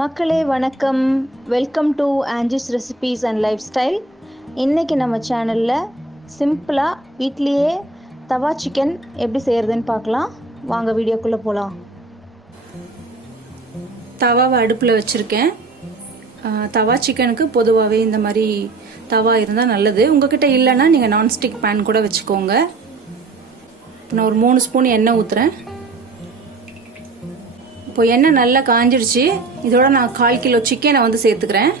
மக்களே வணக்கம். Welcome to Anchi's recipes and lifestyle. இன்றைக்கி நம்ம சேனலில் சிம்பிளாக வீட்லேயே தவா சிக்கன் எப்படி செய்கிறதுன்னு பார்க்கலாம். வாங்க வீடியோக்குள்ளே போகலாம். தவாவை அடுப்பில் வச்சுருக்கேன். தவா சிக்கனுக்கு பொதுவாகவே இந்த மாதிரி தவா இருந்தால் நல்லது. உங்கள்கிட்ட இல்லைன்னா நீங்கள் நான்ஸ்டிக் பேன் கூட வச்சுக்கோங்க. நான் ஒரு 3 ஸ்பூன் எண்ணெய் ஊற்றுறேன். இப்போ எண்ணெய் நல்லா காஞ்சிடுச்சு. இதோட நான் 1/4 கிலோ சிக்கனை வந்து சேர்த்துக்கிறேன்.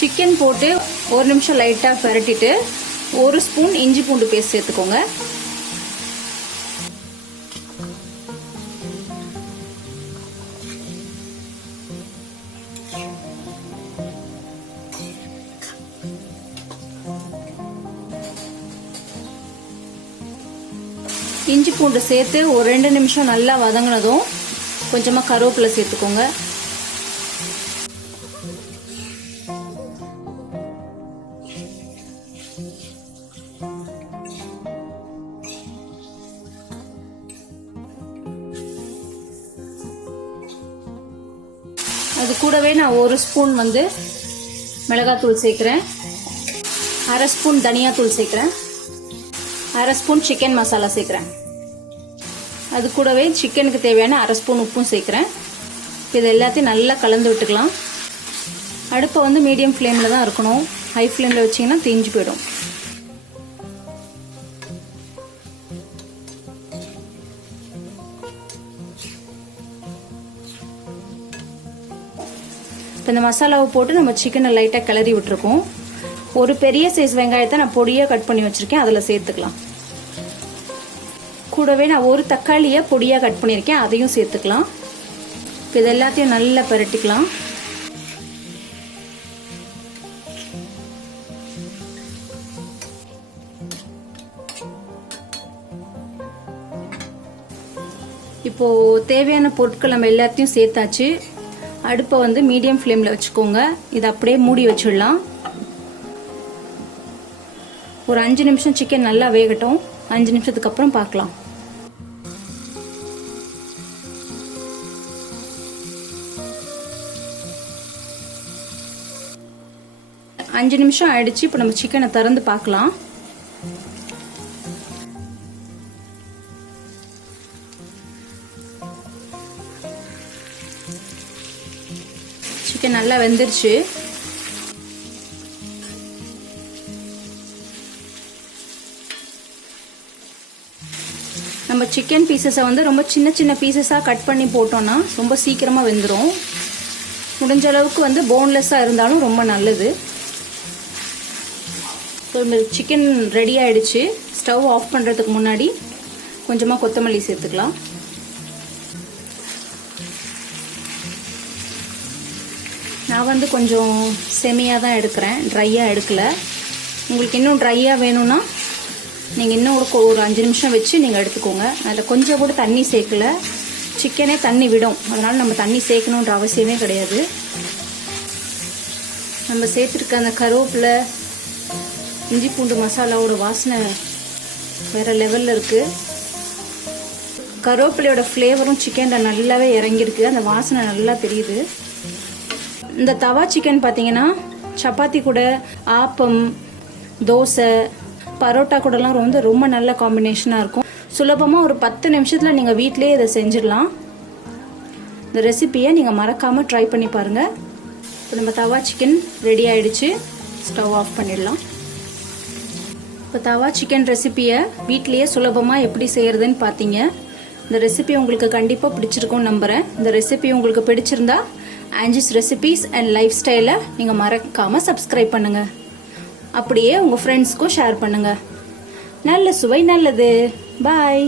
சிக்கன் போட்டு 1 நிமிஷம் லைட்டாக பரட்டிட்டு 1 ஸ்பூன் இஞ்சி பூண்டு பேஸ்ட் சேர்த்துக்கோங்க. இஞ்சி பூண்டு சேர்த்து ஒரு 2 நிமிஷம் நல்லா வதங்கினதும் கொஞ்சமாக கருவேப்பிலை சேர்த்துக்கோங்க. அது கூடவே நான் 1 ஸ்பூன் வந்து மிளகாத்தூள் சேர்க்குறேன். 1/2 ஸ்பூன் தனியாத்தூள் சேர்க்குறேன். 1/2 ஸ்பூன் சிக்கன் மசாலா சேர்க்குறேன். அது கூடவே சிக்கனுக்கு தேவையான 1/2 ஸ்பூன் உப்பும் சேர்க்குறேன். இது எல்லாத்தையும் நல்லா கலந்து விட்டுக்கலாம். அடுப்பை வந்து மீடியம் ஃப்ளேமில் தான் இருக்கணும். ஹை ஃப்ளேமில் வச்சிங்கன்னா தீஞ்சு போயிடும். இப்போ இந்த மசாலாவை போட்டு நம்ம சிக்கனை லைட்டாக கிளறி விட்டுருக்கோம். ஒரு பெரிய சைஸ் வெங்காயத்தை நான் பொடியாக கட் பண்ணி வச்சுருக்கேன், அதில் சேர்த்துக்கலாம். கூடவே நான் ஒரு தக்காளியை பொடியாக கட் பண்ணியிருக்கேன், அதையும் சேர்த்துக்கலாம். இப்போ இது எல்லாத்தையும் நல்லா பரட்டிக்கலாம். இப்போது தேவையான பொருட்கள் நம்ம எல்லாத்தையும் சேர்த்தாச்சு. அடுப்பை வந்து மீடியம் ஃப்ளேமில் வச்சுக்கோங்க. இதை அப்படியே மூடி வச்சிடலாம். ஒரு 5 நிமிஷம் சிக்கன் நல்லா வேகட்டும். 5 நிமிஷத்துக்கு அப்புறம் பார்க்கலாம். அஞ்சு நிமிஷம் ஆயிடுச்சு. இப்போ நம்ம சிக்கனை திறந்து பார்க்கலாம். சிக்கன் நல்லா வெந்துருச்சு. நம்ம சிக்கன் பீசஸை வந்து ரொம்ப சின்ன சின்ன பீசஸாக கட் பண்ணி போட்டோம்னா ரொம்ப சீக்கிரமாக வெந்துடும். முடிஞ்ச அளவுக்கு வந்து போன்லெஸ்ஸாக இருந்தாலும் ரொம்ப நல்லது. இப்போ சிக்கன் ரெடி ஆகிடுச்சு. ஸ்டவ் ஆஃப் பண்ணுறதுக்கு முன்னாடி கொஞ்சமாக கொத்தமல்லி சேர்த்துக்கலாம். நான் வந்து கொஞ்சம் செமியாக தான் எடுக்கிறேன், ட்ரையாக எடுக்கலை. உங்களுக்கு இன்னும் ட்ரையாக வேணும்னா நீங்கள் இன்னும் ஒரு 5 நிமிஷம் வச்சு நீங்கள் எடுத்துக்கோங்க. அதில் கொஞ்சம் கூட தண்ணி சேர்க்கல. சிக்கனே தண்ணி விடும், அதனால் நம்ம தண்ணி சேர்க்கணுன்ற அவசியமே கிடையாது. நம்ம சேர்த்துருக்க அந்த கருவேப்பிலை இஞ்சி பூண்டு மசாலாவோட வாசனை வேறு லெவலில் இருக்குது. கருவேப்பிலையோட ஃப்ளேவரும் சிக்கனில் நல்லாவே இறங்கியிருக்கு. அந்த வாசனை நல்லா தெரியுது. இந்த தவா சிக்கன் பார்த்தீங்கன்னா சப்பாத்தி கூட, ஆப்பம், தோசை, பரோட்டா கூடலாம் ரொம்ப நல்ல காம்பினேஷனாக இருக்கும். சுலபமாக ஒரு 10 நிமிஷத்தில் நீங்கள் வீட்டிலேயே இதை செஞ்சிடலாம். இந்த ரெசிப்பியை நீங்கள் மறக்காமல் ட்ரை பண்ணி பாருங்கள். இப்போ நம்ம தவா சிக்கன் ரெடி ஆகிடுச்சு. ஸ்டவ் ஆஃப் பண்ணிடலாம். இப்போ தவா சிக்கன் ரெசிப்பியை வீட்டிலேயே சுலபமாக எப்படி செய்கிறதுன்னு பார்த்தீங்க. இந்த ரெசிபி உங்களுக்கு கண்டிப்பாக பிடிச்சிருக்கும்னு நம்புகிறேன். இந்த ரெசிபி உங்களுக்கு பிடிச்சிருந்தா ஆஞ்சிஸ் ரெசிபீஸ் அண்ட் லைஃப் ஸ்டைலை நீங்கள் மறக்காமல் சப்ஸ்கிரைப் பண்ணுங்கள். அப்படியே உங்கள் ஃப்ரெண்ட்ஸ்க்கும் ஷேர் பண்ணுங்கள். நல்ல சுவை நல்லது. பாய்.